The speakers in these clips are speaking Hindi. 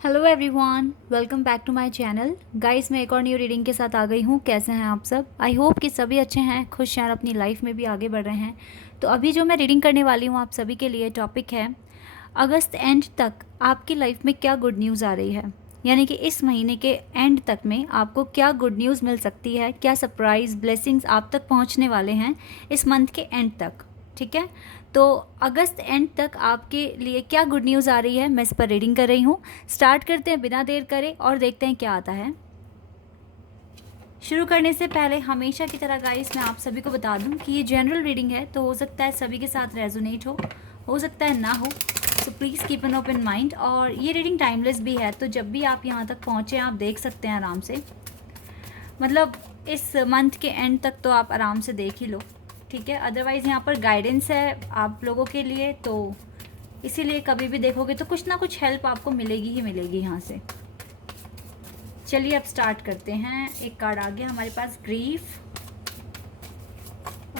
Hello everyone, welcome back to my channel. Guys, मैं एक और न्यू रीडिंग के साथ आ गई हूँ। कैसे हैं आप सब? आई होप कि सभी अच्छे हैं, खुश हैं और अपनी लाइफ में भी आगे बढ़ रहे हैं। तो अभी जो मैं रीडिंग करने वाली हूँ आप सभी के लिए, टॉपिक है अगस्त एंड तक आपकी लाइफ में क्या गुड न्यूज़ आ रही है। यानी कि इस महीने के एंड तक में आपको क्या गुड न्यूज़ मिल सकती है, क्या सरप्राइज़ ब्लेसिंग्स आप तक पहुँचने वाले हैं इस मंथ के एंड तक। ठीक है, तो अगस्त एंड तक आपके लिए क्या गुड न्यूज़ आ रही है, मैं इस पर रीडिंग कर रही हूँ। स्टार्ट करते हैं बिना देर करे और देखते हैं क्या आता है। शुरू करने से पहले हमेशा की तरह गाइस मैं आप सभी को बता दूं कि ये जनरल रीडिंग है, तो हो सकता है सभी के साथ रेजोनेट हो सकता है ना हो। So please keep an open mind. और ये रीडिंग टाइमलेस भी है, तो जब भी आप यहाँ तक पहुँचे आप देख सकते हैं आराम से। मतलब इस मंथ के एंड तक तो आप आराम से देख ही लो, ठीक है। अदरवाइज़ यहाँ पर गाइडेंस है आप लोगों के लिए, तो इसीलिए कभी भी देखोगे तो कुछ ना कुछ हेल्प आपको मिलेगी ही मिलेगी यहाँ से। चलिए अब स्टार्ट करते हैं। एक कार्ड आ गया हमारे पास, grief,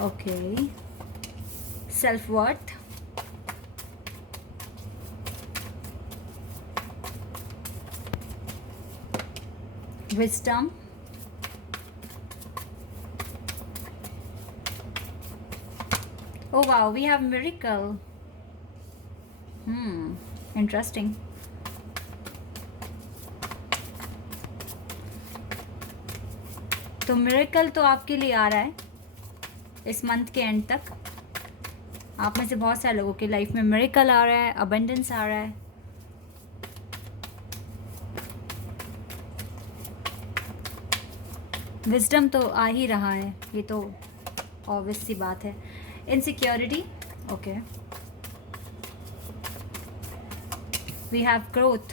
okay, self worth, wisdom, oh wow, we have miracle. Interesting. तो मिरेकल तो आपके लिए आ रहा है इस मंथ के एंड तक। आप में से बहुत सारे लोगों की लाइफ में मिरेकल आ रहा है, अबंडेंस आ रहा है। विजडम तो आ ही रहा है, ये तो ऑब्वियस सी बात है। Insecurity, okay, we have growth,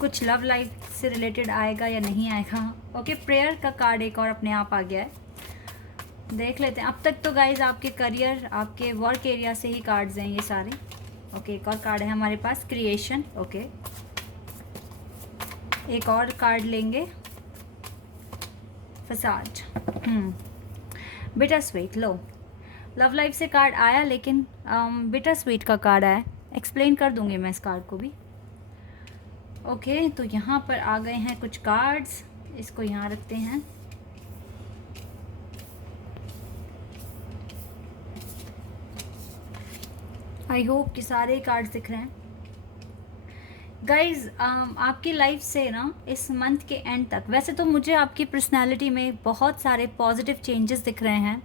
कुछ लव लाइफ से रिलेटेड आएगा या नहीं आएगा। ओके, प्रेयर का कार्ड एक और अपने आप आ गया है, देख लेते हैं। अब तक तो गाइज आपके करियर, आपके वर्क एरिया से ही कार्ड्स हैं ये सारे। ओके, एक और कार्ड है हमारे पास, क्रिएशन, ओके। एक और कार्ड लेंगे, फसाद, बिटर स्वीट। लो, लव लाइफ से कार्ड आया, लेकिन बिटर स्वीट का कार्ड आया। एक्सप्लेन कर दूंगी मैं इस कार्ड को भी। ओके, तो यहाँ पर आ गए हैं कुछ कार्ड्स, इसको यहाँ रखते हैं। आई होप कि सारे कार्ड्स दिख रहे हैं गाइज। आपकी लाइफ से ना इस मंथ के एंड तक, वैसे तो मुझे आपकी पर्सनालिटी में बहुत सारे पॉजिटिव चेंजेस दिख रहे हैं,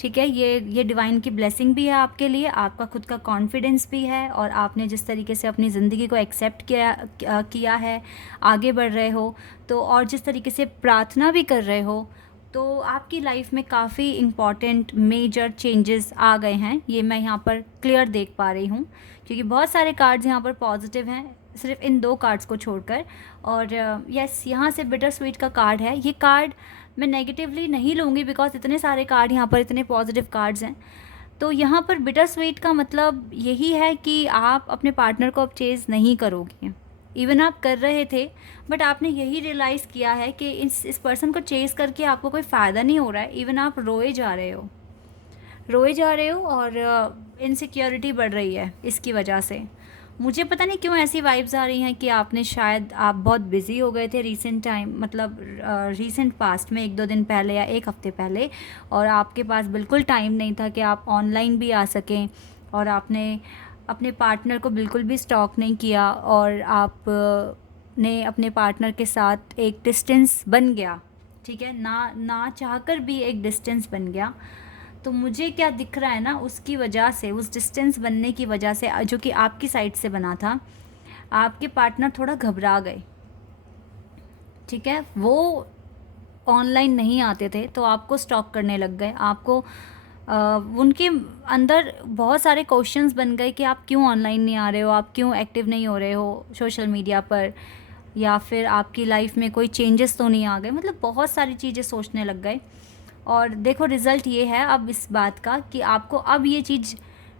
ठीक है। ये डिवाइन की ब्लेसिंग भी है आपके लिए, आपका खुद का कॉन्फिडेंस भी है, और आपने जिस तरीके से अपनी ज़िंदगी को एक्सेप्ट किया है, आगे बढ़ रहे हो तो, और जिस तरीके से प्रार्थना भी कर रहे हो, तो आपकी लाइफ में काफ़ी इम्पॉर्टेंट मेजर चेंजेस आ गए हैं। ये मैं यहाँ पर क्लियर देख पा रही हूँ, क्योंकि बहुत सारे कार्ड्स यहाँ पर पॉजिटिव हैं, सिर्फ इन 2 कार्ड्स को छोड़कर। और यस, यहाँ से बिटर स्वीट का कार्ड है। ये कार्ड मैं नेगेटिवली नहीं लूँगी, बिकॉज इतने सारे कार्ड यहाँ पर, इतने पॉजिटिव कार्ड्स हैं। तो यहाँ पर बिटर स्वीट का मतलब यही है कि आप अपने पार्टनर को अब चेज़ नहीं करोगे। इवन आप कर रहे थे, बट आपने यही रियलाइज़ किया है कि इस पर्सन को चेज़ करके आपको कोई फ़ायदा नहीं हो रहा है। इवन आप रोए जा रहे हो और इनसिक्योरिटी बढ़ रही है इसकी वजह से। मुझे पता नहीं क्यों ऐसी वाइब्स आ रही हैं कि आप बहुत बिज़ी हो गए थे रीसेंट टाइम, मतलब रीसेंट पास्ट में 1-2 दिन पहले या 1 हफ़्ते पहले, और आपके पास बिल्कुल टाइम नहीं था कि आप ऑनलाइन भी आ सकें, और आपने अपने पार्टनर को बिल्कुल भी स्टॉक नहीं किया, और आप ने अपने पार्टनर के साथ एक डिस्टेंस बन गया, ठीक है, ना चाहकर भी एक डिस्टेंस बन गया। तो मुझे क्या दिख रहा है ना, उसकी वजह से, उस डिस्टेंस बनने की वजह से, जो कि आपकी साइड से बना था, आपके पार्टनर थोड़ा घबरा गए, ठीक है। वो ऑनलाइन नहीं आते थे तो आपको स्टॉक करने लग गए। आपको उनके अंदर बहुत सारे क्वेश्चंस बन गए कि आप क्यों ऑनलाइन नहीं आ रहे हो, आप क्यों एक्टिव नहीं हो रहे हो सोशल मीडिया पर, या फिर आपकी लाइफ में कोई चेंजेस तो नहीं आ गए। मतलब बहुत सारी चीज़ें सोचने लग गए। और देखो, रिज़ल्ट ये है अब इस बात का कि आपको अब ये चीज़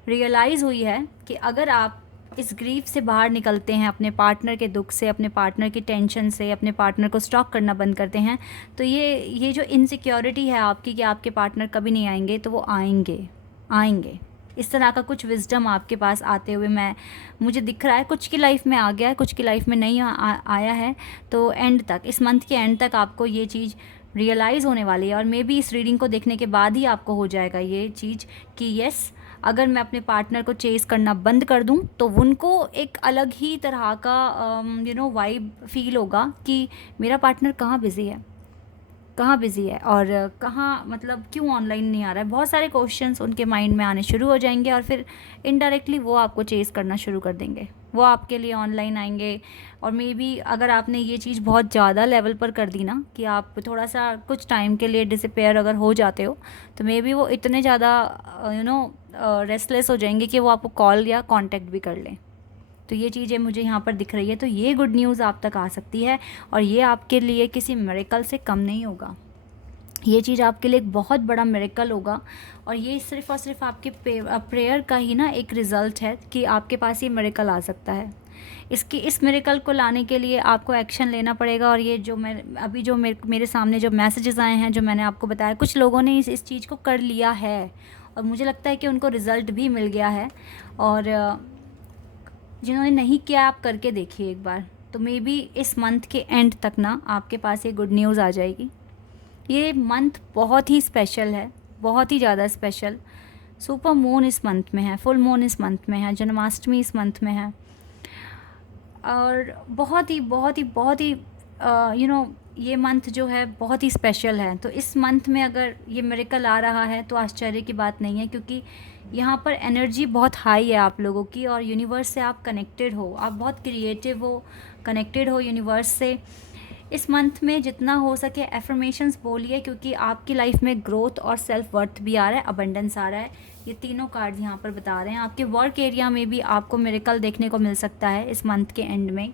रियलाइज़ हुई है कि अगर आप इस ग्रीफ से बाहर निकलते हैं, अपने पार्टनर के दुख से, अपने पार्टनर की टेंशन से, अपने पार्टनर को स्टॉक करना बंद करते हैं, तो ये जो इनसिक्योरिटी है आपकी कि आपके पार्टनर कभी नहीं आएंगे, तो वो आएंगे। इस तरह का कुछ विजडम आपके पास आते हुए मुझे दिख रहा है। कुछ की लाइफ में आ गया है, कुछ की लाइफ में नहीं आया है। तो एंड तक, इस मंथ के एंड तक आपको ये चीज़ रियलाइज़ होने वाली है, और मे बी इस रीडिंग को देखने के बाद ही आपको हो जाएगा ये चीज़ कि यस, अगर मैं अपने पार्टनर को चेस करना बंद कर दूं तो उनको एक अलग ही तरह का वाइब फील होगा कि मेरा पार्टनर कहाँ बिज़ी है, कहाँ बिज़ी है, और कहाँ, मतलब क्यों ऑनलाइन नहीं आ रहा है। बहुत सारे क्वेश्चंस उनके माइंड में आने शुरू हो जाएंगे, और फिर इनडायरेक्टली वो आपको चेस करना शुरू कर देंगे, वो आपके लिए ऑनलाइन आएंगे। और मे बी अगर आपने ये चीज़ बहुत ज़्यादा लेवल पर कर दी ना कि आप थोड़ा सा कुछ टाइम के लिए डिसअपेयर अगर हो जाते हो, तो मे बी वो इतने ज़्यादा रेस्टलेस हो जाएंगे कि वो आपको कॉल या कांटेक्ट भी कर लें। तो ये चीज़ें मुझे यहाँ पर दिख रही है। तो ये गुड न्यूज़ आप तक आ सकती है, और ये आपके लिए किसी मिरेकल से कम नहीं होगा। ये चीज़ आपके लिए एक बहुत बड़ा मिरेकल होगा, और ये सिर्फ़ और सिर्फ आपके प्रेयर का ही ना एक रिज़ल्ट है कि आपके पास ये मिरेकल आ सकता है। इस मिरेकल को लाने के लिए आपको एक्शन लेना पड़ेगा। और ये जो मैं अभी जो मेरे सामने जो मैसेजेस आए हैं, जो मैंने आपको बताया, कुछ लोगों ने इस चीज़ को कर लिया है, और मुझे लगता है कि उनको रिज़ल्ट भी मिल गया है। और जिन्होंने नहीं किया, आप करके देखिए एक बार, तो मे बी इस मंथ के एंड तक ना आपके पास ये गुड न्यूज़ आ जाएगी। ये मंथ बहुत ही स्पेशल है, बहुत ही ज़्यादा स्पेशल। सुपर मून इस मंथ में है, फुल मून इस मंथ में है, जन्माष्टमी इस मंथ में है, और बहुत ही बहुत ही बहुत ही ये मंथ जो है बहुत ही स्पेशल है। तो इस मंथ में अगर ये मिरेकल आ रहा है तो आश्चर्य की बात नहीं है, क्योंकि यहाँ पर एनर्जी बहुत हाई है आप लोगों की, और यूनिवर्स से आप कनेक्टेड हो, आप बहुत क्रिएटिव हो, कनेक्टेड हो यूनिवर्स से। इस मंथ में जितना हो सके एफर्मेशंस बोलिए, क्योंकि आपकी लाइफ में ग्रोथ और सेल्फ वर्थ भी आ रहा है, अबंडेंस आ रहा है। ये तीनों कार्ड यहाँ पर बता रहे हैं। आपके वर्क एरिया में भी आपको मिरेकल देखने को मिल सकता है इस मंथ के एंड में।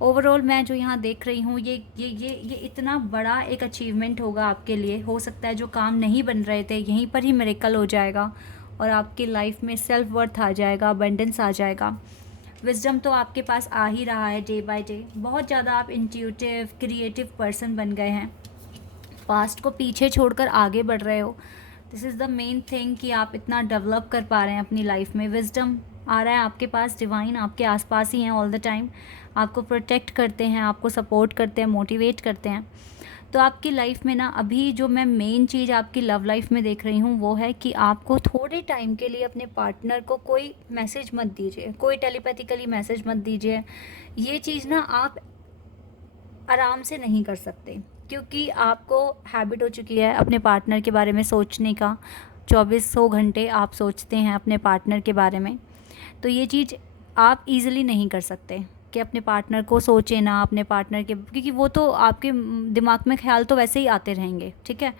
ओवरऑल मैं जो यहाँ देख रही हूँ, ये इतना बड़ा एक अचीवमेंट होगा आपके लिए। हो सकता है जो काम नहीं बन रहे थे, यहीं पर ही मिरेकल हो जाएगा, और आपकी लाइफ में सेल्फ वर्थ आ जाएगा, अबंडेंस आ जाएगा। विजडम तो आपके पास आ ही रहा है डे बाय डे। बहुत ज़्यादा आप इंट्यूटिव, क्रिएटिव पर्सन बन गए हैं, पास्ट को पीछे छोड़कर आगे बढ़ रहे हो। This is the main thing कि आप इतना डेवलप कर पा रहे हैं अपनी लाइफ में। विजडम आ रहा है आपके पास, डिवाइन आपके आसपास ही हैं ऑल द टाइम, आपको प्रोटेक्ट करते हैं, आपको सपोर्ट करते हैं, मोटिवेट करते हैं। तो आपकी लाइफ में ना अभी जो मैं मेन चीज़ आपकी लव लाइफ में देख रही हूँ वो है कि आपको थोड़े टाइम के लिए अपने पार्टनर को कोई मैसेज मत दीजिए, कोई टेलीपैथिकली मैसेज मत दीजिए। ये चीज़ ना आप आराम से नहीं कर सकते, क्योंकि आपको हैबिट हो चुकी है अपने पार्टनर के बारे में सोचने का। 2400 घंटे आप सोचते हैं अपने पार्टनर के बारे में। तो ये चीज़ आप इजीली नहीं कर सकते कि अपने पार्टनर को सोचें ना, अपने पार्टनर के, क्योंकि वो तो आपके दिमाग में ख्याल तो वैसे ही आते रहेंगे, ठीक है।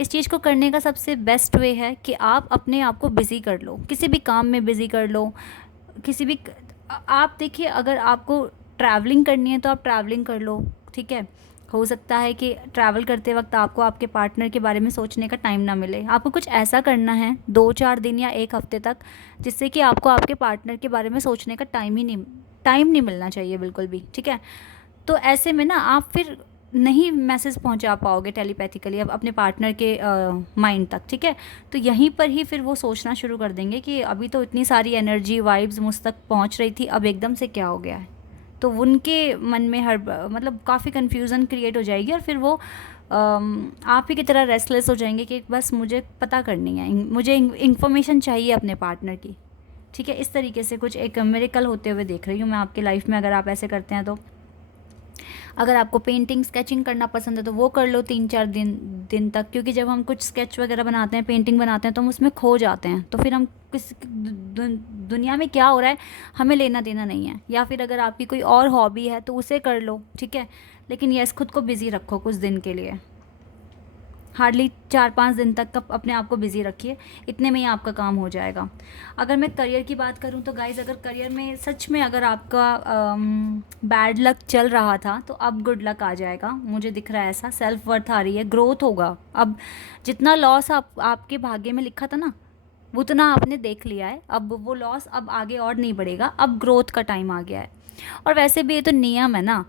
इस चीज़ को करने का सबसे बेस्ट वे है कि आप अपने आप को बिज़ी कर लो, किसी भी काम में बिज़ी कर लो। किसी भी आप देखिए, अगर आपको ट्रैवलिंग करनी है तो आप ट्रैवलिंग कर लो, ठीक है। हो सकता है कि ट्रैवल करते वक्त आपको आपके पार्टनर के बारे में सोचने का टाइम ना मिले। आपको कुछ ऐसा करना है 2-4 दिन या 1 हफ्ते तक, जिससे कि आपको आपके पार्टनर के बारे में सोचने का टाइम नहीं मिलना चाहिए बिल्कुल भी, ठीक है। तो ऐसे में ना आप फिर नहीं मैसेज पहुंचा पाओगे टेलीपैथिकली अब अपने पार्टनर के माइंड तक, ठीक है। तो यहीं पर ही फिर वो सोचना शुरू कर देंगे कि अभी तो इतनी सारी एनर्जी वाइब्स मुझ तक पहुंच रही थी, अब एकदम से क्या हो गया है। तो उनके मन में मतलब काफ़ी कन्फ्यूज़न क्रिएट हो जाएगी, और फिर वो आप ही की तरह रेस्टलेस हो जाएंगे कि बस मुझे पता करनी है, मुझे इन्फॉर्मेशन चाहिए अपने पार्टनर की, ठीक है। इस तरीके से कुछ एक मिरेकल होते हुए देख रही हूँ मैं आपकी लाइफ में, अगर आप ऐसे करते हैं तो। अगर आपको पेंटिंग स्केचिंग करना पसंद है तो वो कर लो 3-4 दिन तक, क्योंकि जब हम कुछ स्केच वगैरह बनाते हैं, पेंटिंग बनाते हैं, तो हम उसमें खो जाते हैं। तो फिर हम किस दुनिया में क्या हो रहा है हमें लेना देना नहीं है। या फिर अगर आपकी कोई और हॉबी है तो उसे कर लो, ठीक है। लेकिन यस, खुद को बिज़ी रखो कुछ दिन के लिए, हार्डली 4-5 दिन तक का अपने आप को बिज़ी रखिए, इतने में ही आपका काम हो जाएगा। अगर मैं करियर की बात करूं तो गाइज़, अगर करियर में सच में अगर आपका बैड लक चल रहा था तो अब गुड लक आ जाएगा, मुझे दिख रहा है ऐसा। सेल्फ वर्थ आ रही है, ग्रोथ होगा। अब जितना लॉस आपके भाग्य में लिखा था ना, उतना आपने देख लिया है। अब वो लॉस अब आगे और नहीं बढ़ेगा, अब ग्रोथ का टाइम आ गया है। और वैसे भी ये तो नियम है ना,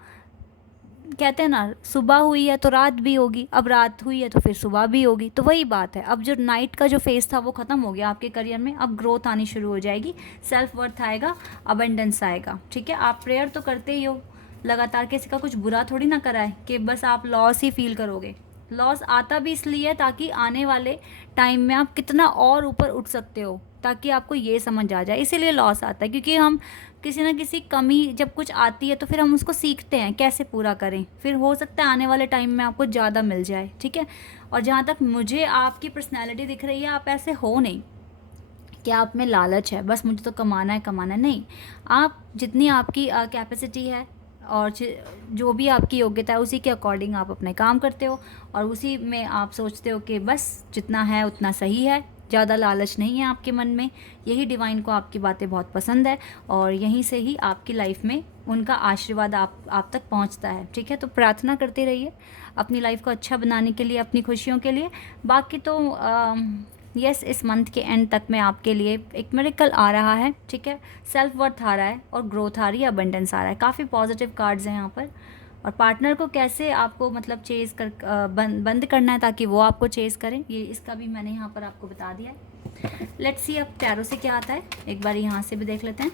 कहते हैं ना, सुबह हुई है तो रात भी होगी, अब रात हुई है तो फिर सुबह भी होगी। तो वही बात है, अब जो नाइट का जो फेज़ था वो ख़त्म हो गया आपके करियर में, अब ग्रोथ आनी शुरू हो जाएगी, सेल्फ वर्थ आएगा, अबंडेंस आएगा। ठीक है, आप प्रेयर तो करते ही हो लगातार, किसी का कुछ बुरा थोड़ी ना करा है कि बस आप लॉस ही फील करोगे। लॉस आता भी इसलिए ताकि आने वाले टाइम में आप कितना और ऊपर उठ सकते हो, ताकि आपको ये समझ आ जाए, इसीलिए लॉस आता है। क्योंकि हम किसी ना किसी कमी जब कुछ आती है तो फिर हम उसको सीखते हैं कैसे पूरा करें, फिर हो सकता है आने वाले टाइम में आपको ज़्यादा मिल जाए। ठीक है, और जहाँ तक मुझे आपकी पर्सनैलिटी दिख रही है, आप ऐसे हो नहीं कि आप में लालच है बस मुझे तो कमाना है कमाना है, नहीं। आप जितनी आपकी कैपेसिटी है और जो भी आपकी योग्यता है उसी के अकॉर्डिंग आप अपने काम करते हो, और उसी में आप सोचते हो कि बस जितना है उतना सही है, ज़्यादा लालच नहीं है आपके मन में। यही डिवाइन को आपकी बातें बहुत पसंद है, और यहीं से ही आपकी लाइफ में उनका आशीर्वाद आप तक पहुंचता है। ठीक है, तो प्रार्थना करते रहिए अपनी लाइफ को अच्छा बनाने के लिए, अपनी खुशियों के लिए। बाकी तो यस, इस मंथ के एंड तक में आपके लिए एक मिरेकल आ रहा है। ठीक है, सेल्फ वर्थ आ रहा है और ग्रोथ आ रही है, अबंडेंस आ रहा है, काफ़ी पॉजिटिव कार्ड्स हैं यहाँ पर। और पार्टनर को कैसे आपको मतलब चेज़ कर बंद करना है ताकि वो आपको चेज़ करें, ये इसका भी मैंने यहाँ पर आपको बता दिया है। लेट्स सी अब टैरो से क्या आता है, एक बार यहाँ से भी देख लेते हैं।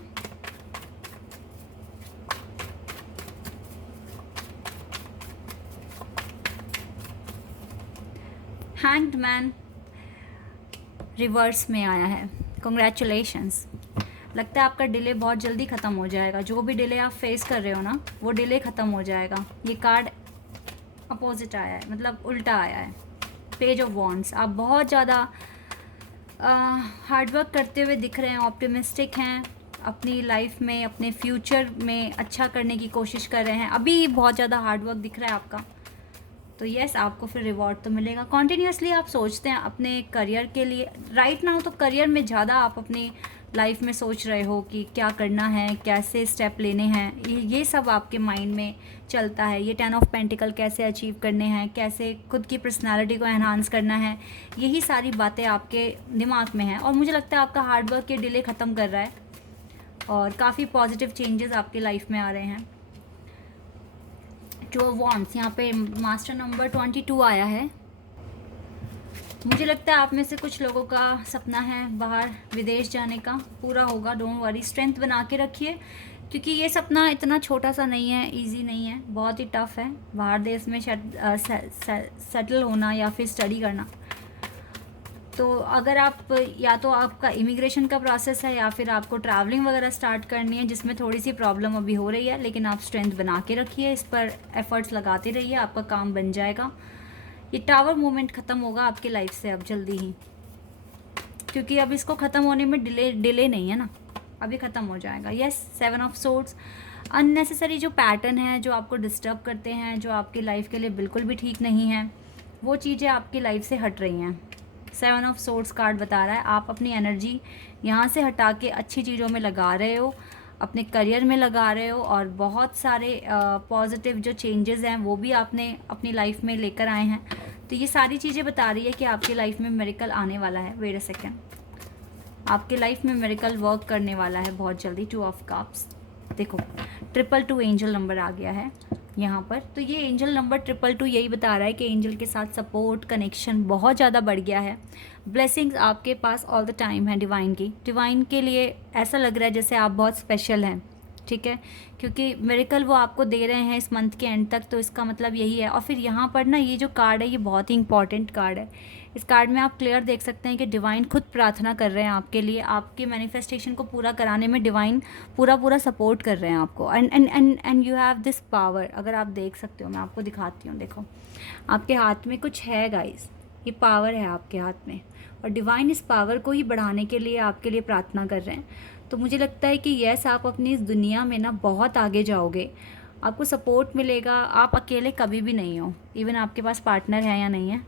हैंग्ड मैन रिवर्स में आया है, कॉन्ग्रेचुलेशंस। लगता है आपका डिले बहुत जल्दी ख़त्म हो जाएगा, जो भी डिले आप फेस कर रहे हो ना वो डिले ख़त्म हो जाएगा। ये कार्ड अपोजिट आया है, मतलब उल्टा आया है, पेज ऑफ वॉन्ड्स। आप बहुत ज़्यादा हार्डवर्क करते हुए दिख रहे हैं, ऑप्टिमिस्टिक हैं अपनी लाइफ में, अपने फ्यूचर में अच्छा करने की कोशिश कर रहे हैं। अभी बहुत ज़्यादा हार्डवर्क दिख रहा है आपका, तो यस आपको फिर रिवॉर्ड तो मिलेगा। कॉन्टीन्यूसली आप सोचते हैं अपने करियर के लिए, राइट नाउ तो करियर में ज़्यादा आप अपनी लाइफ में सोच रहे हो कि क्या करना है, कैसे स्टेप लेने हैं, ये सब आपके माइंड में चलता है। ये 10 ऑफ पेंटिकल कैसे अचीव करने हैं, कैसे खुद की पर्सनालिटी को एनहांस करना है, यही सारी बातें आपके दिमाग में हैं। और मुझे लगता है आपका हार्डवर्क ये डिले ख़त्म कर रहा है और काफ़ी पॉजिटिव चेंजेस आपकी लाइफ में आ रहे हैं। जो वॉन्ट्स यहाँ पे मास्टर नंबर 22 आया है। मुझे लगता है आप में से कुछ लोगों का सपना है बाहर विदेश जाने का, पूरा होगा, डोंट वरी, स्ट्रेंथ बना के रखिए, क्योंकि ये सपना इतना छोटा सा नहीं है, इजी नहीं है, बहुत ही टफ है बाहर देश में सेटल होना या फिर स्टडी करना। तो अगर आप, या तो आपका इमिग्रेशन का प्रोसेस है या फिर आपको ट्रैवलिंग वगैरह स्टार्ट करनी है, जिसमें थोड़ी सी प्रॉब्लम अभी हो रही है, लेकिन आप स्ट्रेंथ बना के रखिए, इस पर एफर्ट्स लगाते रहिए, आपका काम बन जाएगा। ये टावर मूवमेंट ख़त्म होगा आपकी लाइफ से अब जल्दी ही, क्योंकि अब इसको ख़त्म होने में डिले नहीं है ना, अभी ख़त्म हो जाएगा। यस, 7 ऑफ सोर्ड्स, अननेसेसरी जो पैटर्न है जो आपको डिस्टर्ब करते हैं, जो आपकी लाइफ के लिए बिल्कुल भी ठीक नहीं है, वो चीज़ें आपकी लाइफ से हट रही हैं। 7 ऑफ सोर्ड्स कार्ड बता रहा है आप अपनी एनर्जी यहाँ से हटा के अच्छी चीज़ों में लगा रहे हो, अपने करियर में लगा रहे हो, और बहुत सारे पॉजिटिव जो चेंजेस हैं वो भी आपने अपनी लाइफ में लेकर आए हैं। तो ये सारी चीज़ें बता रही है कि आपकी लाइफ में मिरेकल आने वाला है। वेट अ सेकेंड, आपकी लाइफ में मिरेकल वर्क करने वाला है बहुत जल्दी। 2 ऑफ कप्स, देखो 222 एंजल नंबर आ गया है यहाँ पर। तो ये एंजल नंबर 222 यही बता रहा है कि एंजल के साथ सपोर्ट कनेक्शन बहुत ज़्यादा बढ़ गया है। ब्लेसिंग्स आपके पास ऑल द टाइम है डिवाइन की। डिवाइन के लिए ऐसा लग रहा है जैसे आप बहुत स्पेशल हैं, ठीक है, क्योंकि मिरेकल वो आपको दे रहे हैं इस मंथ के एंड तक, तो इसका मतलब यही है। और फिर यहाँ पर ना ये जो कार्ड है ये बहुत ही इंपॉर्टेंट कार्ड है। इस कार्ड में आप क्लियर देख सकते हैं कि डिवाइन खुद प्रार्थना कर रहे हैं आपके लिए, आपके मैनिफेस्टेशन को पूरा कराने में डिवाइन पूरा सपोर्ट कर रहे हैं आपको। And you have this power. अगर आप देख सकते हो, मैं आपको दिखाती हूँ, देखो आपके हाथ में कुछ है गाइस, ये पावर है आपके हाथ में, और डिवाइन इस पावर को ही बढ़ाने के लिए आपके लिए प्रार्थना कर रहे हैं। तो मुझे लगता है कि यस, आप अपनी इस दुनिया में ना बहुत आगे जाओगे, आपको सपोर्ट मिलेगा, आप अकेले कभी भी नहीं हो। इवन आपके पास पार्टनर है या नहीं है,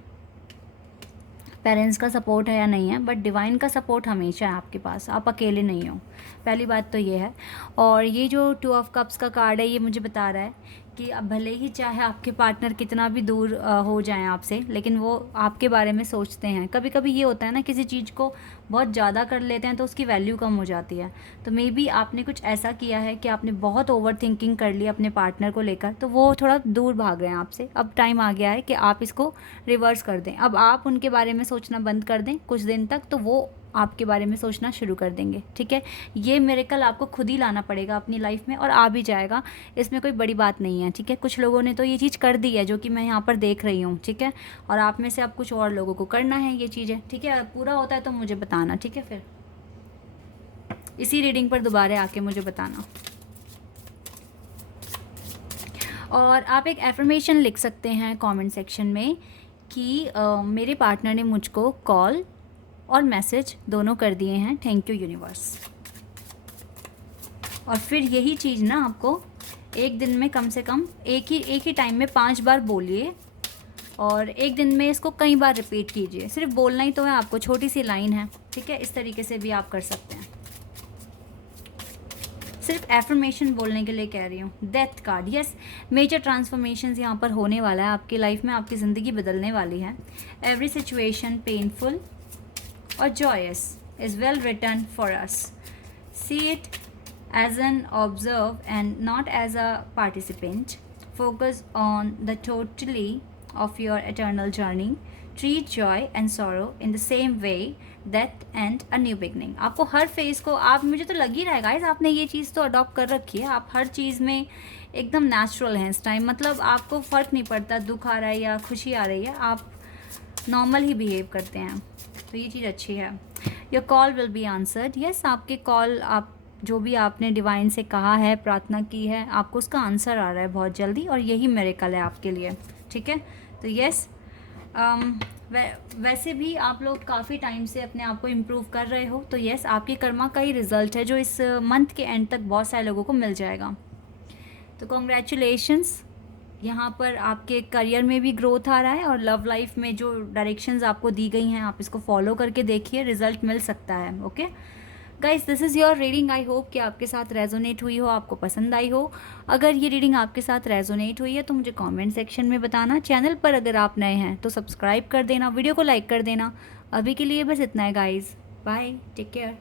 पेरेंट्स का सपोर्ट है या नहीं है, बट डिवाइन का सपोर्ट हमेशा है आपके पास, आप अकेले नहीं हो। पहली बात तो ये है। और ये जो 2 ऑफ कप्स का कार्ड है ये मुझे बता रहा है कि अब भले ही चाहे आपके पार्टनर कितना भी दूर हो जाएं आपसे, लेकिन वो आपके बारे में सोचते हैं। कभी कभी ये होता है ना, किसी चीज़ को बहुत ज़्यादा कर लेते हैं तो उसकी वैल्यू कम हो जाती है। तो मे बी आपने कुछ ऐसा किया है कि आपने बहुत ओवर थिंकिंग कर ली अपने पार्टनर को लेकर, तो वो थोड़ा दूर भाग रहे हैं आपसे। अब टाइम आ गया है कि आप इसको रिवर्स कर दें। अब आप उनके बारे में सोचना बंद कर दें कुछ दिन तक, तो वो आपके बारे में सोचना शुरू कर देंगे। ठीक है, ये मिरेकल आपको खुद ही लाना पड़ेगा अपनी लाइफ में, और आ भी जाएगा। इसमें कोई बड़ी बात नहीं है। ठीक है, कुछ लोगों ने तो ये चीज़ कर दी है जो कि मैं यहाँ पर देख रही हूँ। ठीक है, और आप में से अब कुछ और लोगों को करना है ये चीज़ें। ठीक है, पूरा होता है तो मुझे बताना। ठीक है, फिर इसी रीडिंग पर दोबारा आके मुझे बताना। और आप एक एफर्मेशन लिख सकते हैं कमेंट सेक्शन में कि मेरे पार्टनर ने मुझको कॉल और मैसेज दोनों कर दिए हैं, थैंक यू यूनिवर्स। और फिर यही चीज़ ना आपको एक दिन में कम से कम एक ही टाइम में 5 बार बोलिए, और एक दिन में इसको कई बार रिपीट कीजिए। सिर्फ बोलना ही तो है आपको, छोटी सी लाइन है। ठीक है, इस तरीके से भी आप कर सकते हैं। सिर्फ एफर्मेशन बोलने के लिए कह रही हूँ। Death card, yes, major transformations यहाँ पर होने वाला है आपकी लाइफ में, आपकी ज़िंदगी बदलने वाली है। Every situation painful or joyous is well written for us. See it as an observer and not as a participant. Focus on the totality of your eternal journey. Treat joy and sorrow in the same way, death and a new beginning. आपको हर फेज को, आप, मुझे तो लग ही रहा है गाइस, आपने ये चीज़ तो अडॉप्ट कर रखी है। आप हर चीज़ में एकदम नेचुरल हैं इस टाइम। मतलब आपको फ़र्क नहीं पड़ता दुख आ रहा है या खुशी आ रही है, आप नॉर्मल ही बिहेव करते हैं। तो ये चीज़ अच्छी है। Your call will be answered, yes, आपके कॉल, आप जो भी आपने डिवाइन से कहा है, प्रार्थना की है, आपको उसका आंसर आ रहा है बहुत जल्दी, और यही मिरेकल है आपके लिए। ठीक है, तो यस, वैसे भी आप लोग काफ़ी टाइम से अपने आप को इम्प्रूव कर रहे हो, तो यस, आपकी कर्मा का ही रिज़ल्ट है जो इस मंथ के एंड तक बहुत सारे लोगों को मिल जाएगा। तो कॉन्ग्रेचुलेशंस, यहाँ पर आपके करियर में भी ग्रोथ आ रहा है, और लव लाइफ में जो डायरेक्शंस आपको दी गई हैं आप इसको फॉलो करके देखिए, रिजल्ट मिल सकता है। Okay guys, this is your reading. I hope कि आपके साथ रेजोनेट हुई हो, आपको पसंद आई हो। अगर ये रीडिंग आपके साथ रेजोनेट हुई है तो मुझे कमेंट सेक्शन में बताना। चैनल पर अगर आप नए हैं तो सब्सक्राइब कर देना, वीडियो को लाइक कर देना। अभी के लिए बस इतना है गाइस, बाय, टेक केयर।